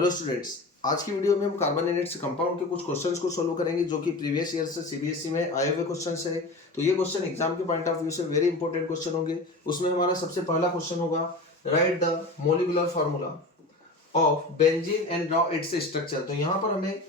Hello students, आज की video में हम कार्बोनेटेड कंपाउंड के कुछ क्वेश्चंस को सोल्व करेंगे जो कि प्रीवियस ईयर से सीबीएसई में आए हुए क्वेश्चंस है। तो ये क्वेश्चन एग्जाम के पॉइंट ऑफ व्यू से वेरी इंपॉर्टेंट क्वेश्चन होंगे। उसमें हमारा सबसे पहला क्वेश्चन होगा, right the molecular formula of benzene and draw its structure. तो यहाँ पर हमें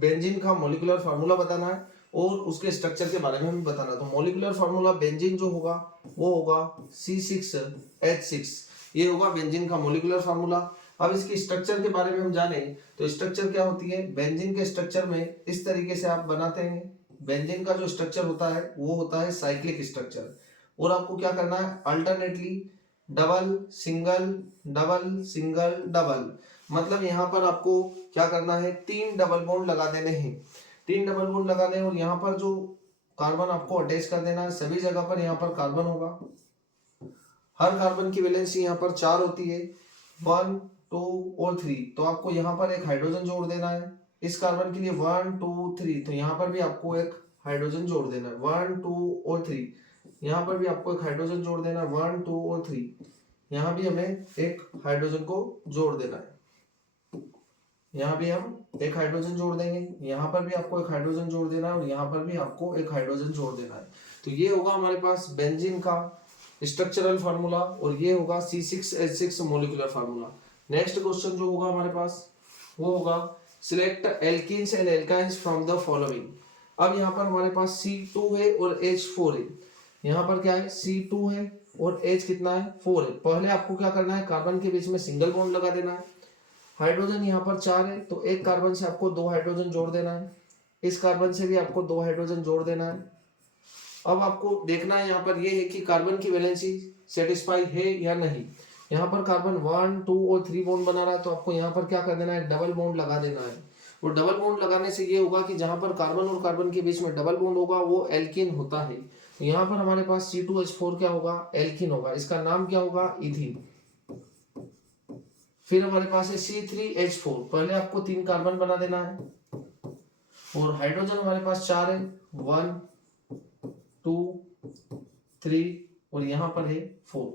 बेंजीन का मोलिकुलर फार्मूला बताना है और उसके स्ट्रक्चर के बारे में हमें बताना है। तो मोलिकुलर फार्मूला बेंजीन जो होगा वो होगा C6H6। ये होगा बेंजीन का मोलिकुलर फार्मूला। अब इसकी स्ट्रक्चर के बारे में हम जाने तो स्ट्रक्चर क्या होती है। बेंजीन के स्ट्रक्चर में इस तरीके से आप बनाते हैं। बेंजीन का जो स्ट्रक्चर होता है वो होता है साइक्लिक स्ट्रक्चर, और आपको क्या करना है, alternately double single double single double, मतलब यहाँ पर आपको क्या करना है, 3 डबल बॉन्ड लगा देने हैं। 3 डबल बॉन्ड लगाने, और यहाँ पर जो कार्बन आपको अटैच कर देना है, सभी जगह पर यहाँ पर कार्बन होगा। हर कार्बन की वैलेंसी यहाँ पर 4 होती है, 1 2 और 3। तो आपको यहाँ पर एक हाइड्रोजन जोड़ देना है। इस कार्बन के लिए 1 2 3, तो यहाँ पर भी आपको एक हाइड्रोजन जोड़ देना है, 1 2 और 3। यहाँ पर भी आपको एक हाइड्रोजन जोड़ देना है, 1 2 और 3। यहाँ भी हमें एक हाइड्रोजन को जोड़ देना है। यहाँ भी हम एक हाइड्रोजन जोड़ देंगे, यहाँ पर भी आपको एक हाइड्रोजन जोड़ देना है, और यहाँ पर भी आपको एक हाइड्रोजन जोड़ देना है। तो ये होगा हमारे पास बेंजीन का स्ट्रक्चरल फार्मूला, और ये होगा C6H6 molecular formula. Next question जो होगा हमारे पास वो होगा, select alkenes and alkynes from the following. अब यहाँ पर हमारे पास C2 है और H4 है। यहाँ पर क्या है, C2 है और H कितना है, 4 है। पहले आपको क्या करना है, कार्बन के बीच में सिंगल बॉन्ड लगा देना है। हाइड्रोजन यहाँ पर 4 है, तो एक कार्बन से आपको 2 हाइड्रोजन जोड़ देना है। इस कार्बन से भी आपको 2 हाइड्रोजन जोड़ देना है। अब आपको देखना है यहाँ पर ये है कि कार्बन की वैलेंसी सेटिस्फाई है या नहीं। यहाँ पर कार्बन 1 2 और 3 बॉन्ड बना रहा है, तो आपको यहाँ पर क्या कर देना है, डबल बॉन्ड लगा देना है। और डबल बॉन्ड लगाने से ये होगा कि जहां पर कार्बन और कार्बन के बीच में डबल बॉन्ड होगा वो एल्कीन होता है। तो यहाँ पर हमारे पास C2H4 क्या होगा, एल्कीन होगा। इसका नाम क्या होगा, इथीन। फिर हमारे पास है C3H4। पहले आपको 3 कार्बन बना देना है, और हाइड्रोजन हमारे पास 4 है, 1 2 3, और यहाँ पर है 4।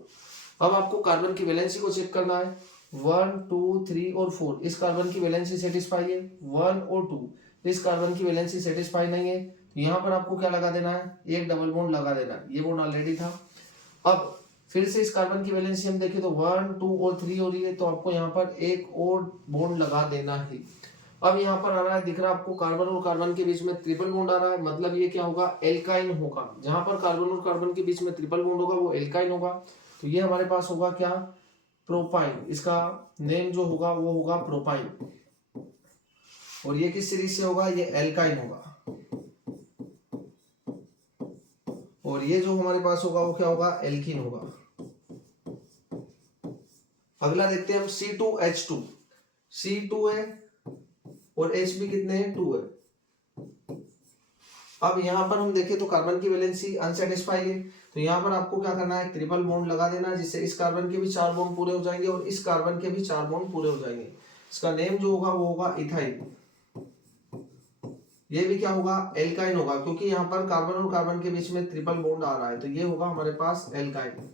अब आपको कार्बन की वैलेंसी को चेक करना है, 1 2 3 और 4। इस कार्बन की वैलेंसी सेटिस्फाई है, 1 और 2। इस कार्बन की वैलेंसी सेटिस्फाई नहीं है, तो यहाँ पर आपको क्या लगा देना है, एक डबल बॉन्ड लगा देना है। ये बॉन्ड ऑलरेडी था। अब फिर से इस कार्बन की वैलेंसी हम देखें तो 1 2 और 3 हो रही है, तो आपको यहाँ पर एक और बॉन्ड लगा देना है। अब यहाँ पर आ रहा है, दिख रहा है आपको, कार्बन और कार्बन के बीच में ट्रिपल बॉन्ड आ रहा है, मतलब ये क्या होगा, एल्काइन होगा। जहां पर कार्बन और कार्बन के बीच में ट्रिपल बॉन्ड होगा वो एल्काइन होगा। तो ये हमारे पास होगा क्या, प्रोपाइन। इसका नेम जो होगा वो होगा प्रोपाइन। और ये किस सीरीज से होगा, ये एल्काइन होगा। और ये जो हमारे पास होगा वो क्या होगा, एल्कीन होगा। अगला देखते हैं हम, C2H2। C2 है और H भी कितने हैं, 2 है। अब यहाँ पर हम देखें तो कार्बन की वैलेंसी अनसेटिस्फाई है, तो यहाँ पर आपको क्या करना है, ट्रिपल बॉन्ड लगा देना है, जिससे इस कार्बन के भी 4 बॉन्ड पूरे हो जाएंगे और इस कार्बन के भी 4 बॉन्ड पूरे हो जाएंगे। इसका नेम जो होगा वो होगा इथाइल। ये भी क्या होगा, एल्काइन होगा, क्योंकि यहाँ पर कार्बन और कार्बन के बीच में ट्रिपल बॉन्ड आ रहा है, तो ये होगा हमारे पास एल्काइन।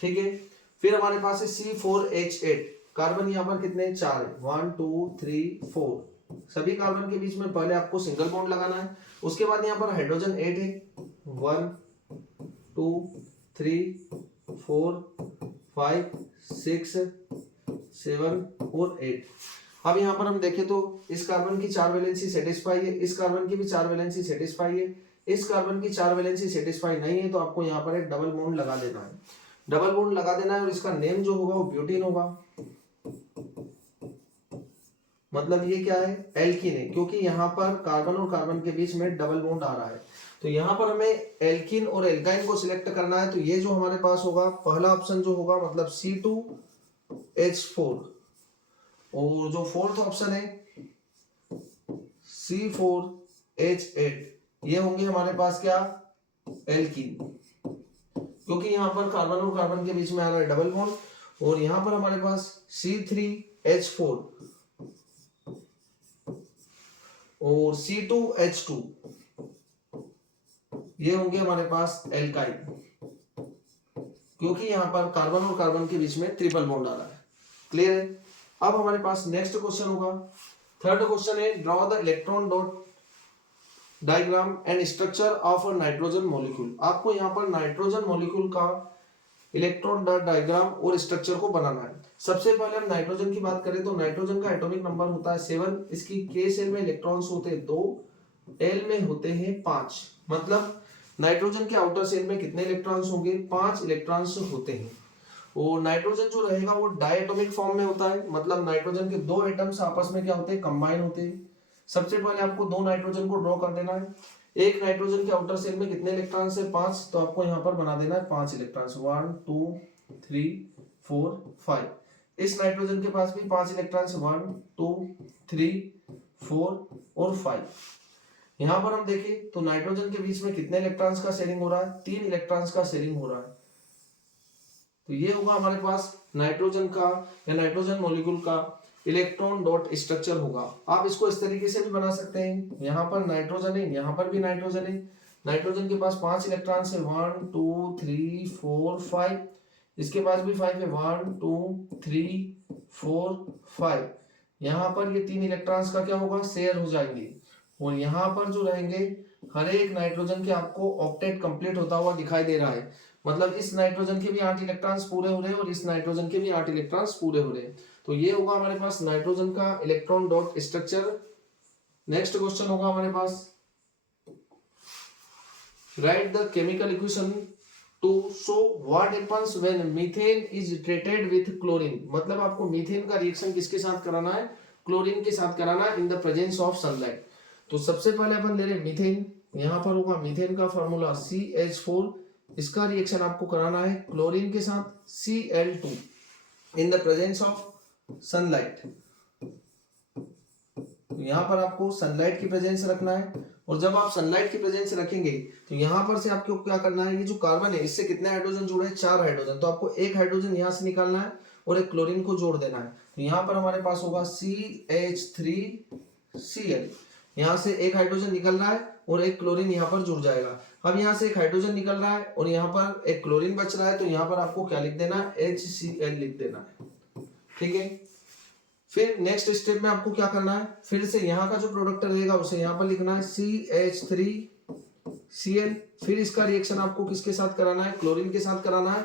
ठीक है। फिर हमारे पास है C4H8। कार्बन यहाँ पर कितने, 4 है, 1 2 3 4। सभी कार्बन के बीच में पहले आपको सिंगल बॉन्ड लगाना है। उसके बाद यहाँ पर हाइड्रोजन 8 है, 1 2 3 4 5 6 7 और 8। अब यहाँ पर हम देखें तो इस कार्बन की 4 वैलेंसी सेटिस्फाई है, इस कार्बन की भी 4 वैलेंसी सेटिस्फाई है, इस कार्बन की 4 वैलेंसी सेटिस्फाई नहीं है, तो आपको यहाँ पर एक डबल बॉन्ड लगा देना है। डबल बॉन्ड लगा देना है, और इसका नेम जो होगा वो ब्यूटीन होगा। मतलब ये क्या है, एल्कीन है, क्योंकि यहाँ पर कार्बन और कार्बन के बीच में डबल बॉन्ड आ रहा है। तो यहाँ पर हमें एल्कीन और एल्काइन को सिलेक्ट करना है। तो ये जो हमारे पास होगा पहला ऑप्शन जो होगा, मतलब C2H4, और जो फोर्थ ऑप्शन है C4H8, ये होंगे हमारे पास क्या, एल्कीन, क्योंकि यहाँ पर कार्बन और कार्बन के बीच में आ रहा है डबल बॉन्ड। और यहाँ पर हमारे पास C3H4 और C2H2, ये होंगे हमारे पास एल्काइन, क्योंकि यहाँ पर कार्बन और कार्बन के बीच में ट्रिपल बॉन्ड आ रहा है। क्लियर है। अब हमारे पास नेक्स्ट क्वेश्चन होगा, थर्ड क्वेश्चन है draw the electron dot diagram and structure of a nitrogen molecule. आपको यहाँ पर नाइट्रोजन मॉलिक्यूल का इलेक्ट्रॉन डॉट डायग्राम और स्ट्रक्चर को बनाना है। सबसे पहले हम नाइट्रोजन की बात करें तो नाइट्रोजन का एटॉमिक नंबर होता है 7, इसकी के शेल में इलेक्ट्रॉन्स होते हैं 2, एल में होते हैं 5। मतलब नाइट्रोजन के आउटर शेल में कितने इलेक्ट्रॉन्स होंगे, 5 इलेक्ट्रॉन्स होते हैं। और नाइट्रोजन जो रहेगा वो डायटोमिक फॉर्म में होता है, मतलब नाइट्रोजन के दो एटम्स आपस में क्या होते हैं, कंबाइन होते हैं। सबसे पहले आपको दो नाइट्रोजन को ड्रॉ कर देना है। एक नाइट्रोजन के आउटर शेल में कितने इलेक्ट्रॉन्स है, 5, तो आपको यहाँ पर बना देना है 5 इलेक्ट्रॉन्स, 1 2 3 4 5। इस नाइट्रोजन के पास भी 5 इलेक्ट्रॉन्स, 1 2 3 4 और 5। यहाँ पर हम देखें तो नाइट्रोजन के बीच में कितने इलेक्ट्रॉन्स का शेयरिंग हो रहा है, 3 इलेक्ट्रॉन्स का शेयरिंग हो रहा है। तो ये होगा हमारे पास नाइट्रोजन का या नाइट्रोजन मॉलिक्यूल का इलेक्ट्रॉन डॉट स्ट्रक्चर होगा। आप इसको इस तरीके से भी बना सकते हैं, यहाँ पर नाइट्रोजन है, यहाँ पर भी नाइट्रोजन है। नाइट्रोजन के पास 5 इलेक्ट्रॉन्स है, 1 2 3 4 5। इसके पास भी 5 है, 1 2 3 4 5। यहाँ पर ये 3 इलेक्ट्रॉन्स का क्या होगा, शेयर हो जाएंगे। और यहाँ पर जो रहेंगे हर एक नाइट्रोजन के आपको ऑक्टेट कंप्लीट होता हुआ दिखाई दे रहा है। मतलब इस नाइट्रोजन के भी 8 इलेक्ट्रॉन्स पूरे हो रहे हैं और इस नाइट्रोजन के भी 8 इलेक्ट्रॉन्स पूरे हो रहे हैं। तो ये होगा हमारे पास नाइट्रोजन का electron dot structure. Next question होगा हमारे पास, right the chemical equation to show what happens when methane is treated with chlorine. मतलब आपको मीथेन का रिएक्शन किसके साथ कराना है, क्लोरीन के साथ कराना है इन द प्रेजेंस ऑफ सनलाइट। तो सबसे पहले अपन ले रहे मीथेन, यहाँ पर होगा मीथेन का फॉर्मूला CH4। इसका रिएक्शन आपको कराना है क्लोरीन के साथ Cl2 in the presence of sunlight. यहाँ पर आपको सनलाइट की प्रेजेंस रखना है। और जब आप सनलाइट की प्रेजेंस रखेंगे तो यहाँ पर से आपको क्या करना है, ये जो कार्बन है इससे कितने हाइड्रोजन जुड़े हैं, 4 हाइड्रोजन। तो आपको एक हाइड्रोजन यहाँ से निकालना है और एक क्लोरीन को जोड़ देना है। तो यहाँ पर हमारे पास होगा CH3Cl। यहाँ से एक हाइड्रोजन निकल रहा है और एक क्लोरीन यहाँ पर जुड़ जाएगा। अब यहाँ से एक हाइड्रोजन निकल रहा है और यहाँ पर एक क्लोरीन बच रहा है, तो यहाँ पर आपको क्या लिख देना है, HCl लिख देना है। ठीक है। फिर नेक्स्ट स्टेप में आपको क्या करना है, फिर से यहाँ का जो प्रोडक्ट रहेगा उसे यहाँ पर लिखना है CH3Cl। फिर इसका रिएक्शन आपको किसके साथ कराना है, क्लोरीन के साथ कराना है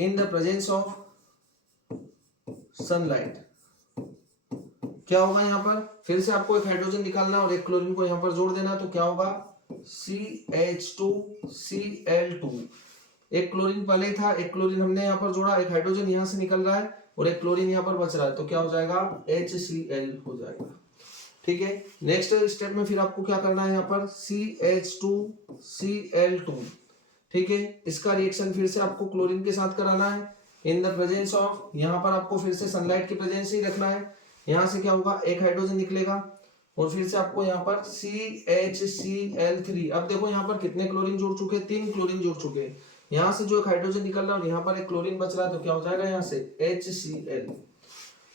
इन द प्रेजेंस ऑफ सनलाइट। क्या होगा यहाँ पर, फिर से आपको एक हाइड्रोजन निकालना है और एक क्लोरीन को यहाँ पर जोड़ देना। तो क्या होगा CH2Cl2। एक क्लोरीन पहले ही था, एक क्लोरीन हमने यहाँ पर जोड़ा, एक हाइड्रोजन यहाँ से निकल रहा है और एक क्लोरीन यहाँ पर बच रहा है, तो क्या हो जाएगा, HCl हो जाएगा। ठीक है। नेक्स्ट स्टेप में फिर आपको क्या करना है, यहाँ पर CH2Cl2। ठीक है। इसका रिएक्शन फिर से आपको क्लोरीन के साथ कराना है इन द प्रेजेंस ऑफ, यहाँ पर आपको फिर से सनलाइट की प्रेजेंस ही रखना है। यहाँ से क्या होगा, एक हाइड्रोजन निकलेगा और फिर से आपको यहाँ पर CHCl3। अब देखो यहाँ पर कितने क्लोरीन जुड़ चुके हैं, 3 क्लोरीन जुड़ चुके हैं। यहाँ से जो एक हाइड्रोजन निकल रहा है और यहाँ पर एक क्लोरीन बच रहा है, तो क्या हो जाएगा यहाँ से HCl।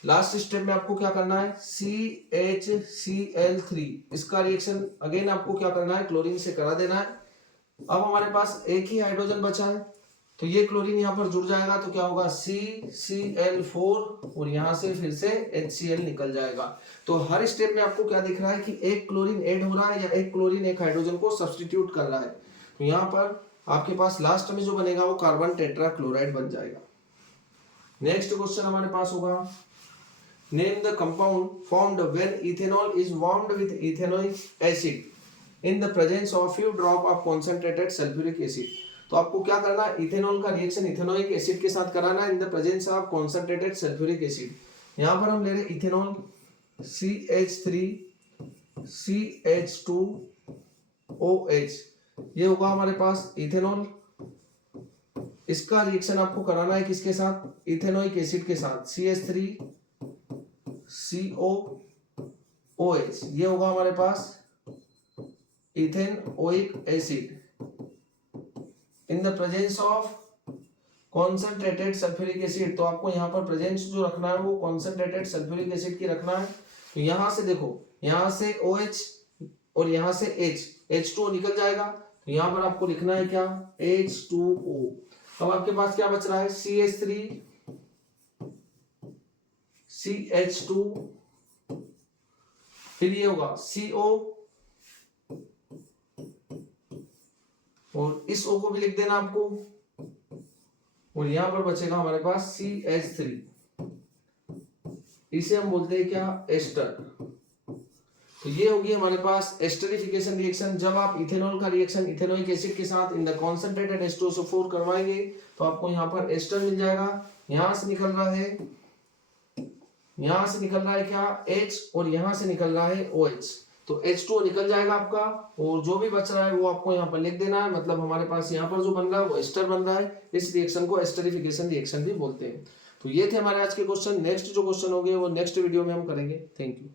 लास्ट स्टेप में आपको क्या करना है, CHCl3। इसका रिएक्शन अगेन आपको क्या करना है, क्लोरीन से करा देना है। अब हमारे पास एक ही हाइड्रोजन बचा है, तो ये क्लोरीन यहाँ पर जुड़ जाएगा, तो क्या होगा CCl4 और यहाँ से फिर से HCl निकल जाएगा। तो हर स्टेप में आपको क्या दिख रहा है कि एक क्लोरीन ऐड हो रहा है या एक क्लोरीन एक हाइड्रोजन को सब्स्टिट्यूट कर रहा है। तो यहाँ पर आपके पास लास्ट में जो बनेगा वो कार्बन टेट्रा क्लोराइड बन जाएगा। नेक्स्ट क्वेश्चन हमारे पास होगा, name the compound formed when ethanol is warmed with ethanoic acid in the presence of few drop of concentrated sulphuric acid. तो आपको क्या करना है, इथेनॉल का रिएक्शन इथेनोइक एसिड के साथ कराना है इन the presence of concentrated sulphuric acid. यहाँ पर हम ले रहे इथेनॉल CH3CH2OH, ये होगा हमारे पास इथेनॉल। इसका रिएक्शन आपको कराना है किसके साथ, इथेनोइक एसिड के साथ, CH3COOH। ये होगा हमारे पास ethanoic acid in the presence of concentrated sulphuric acid. तो आपको यहाँ पर प्रेजेंस जो रखना है वो कॉन्सेंट्रेटेड सल्फ्यूरिक एसिड की रखना है। तो यहाँ से देखो, यहाँ से OH और यहाँ से H2O निकल जाएगा, तो यहाँ पर आपको लिखना है क्या, H2O। अब आपके पास क्या बच रहा है, CH2, फिर ये होगा CO, और इस O को भी लिख देना आपको, और यहां पर बचेगा हमारे पास CH3, इसे हम बोलते हैं क्या, एस्टर। तो ये होगी हमारे पास एस्टरिफिकेशन रिएक्शन। जब आप इथेनॉल का रिएक्शन इथेनोइक एसिड के साथ इन द कॉन्सेंट्रेटेड H2SO4 करवाएंगे तो आपको यहाँ पर एस्टर मिल जाएगा। यहां से निकल रहा है, यहां से निकल रहा है क्या, H, और यहां से निकल रहा है OH। तो H2O निकल जाएगा आपका, और जो भी बच रहा है वो आपको यहाँ पर लिख देना है। मतलब हमारे पास यहाँ पर जो बन रहा है वो एस्टर बन रहा है। इस रिएक्शन को एस्टरिफिकेशन रिएक्शन भी बोलते हैं। तो ये थे हमारे आज के क्वेश्चन। नेक्स्ट जो क्वेश्चन होंगे वो नेक्स्ट वीडियो में हम करेंगे। Thank you.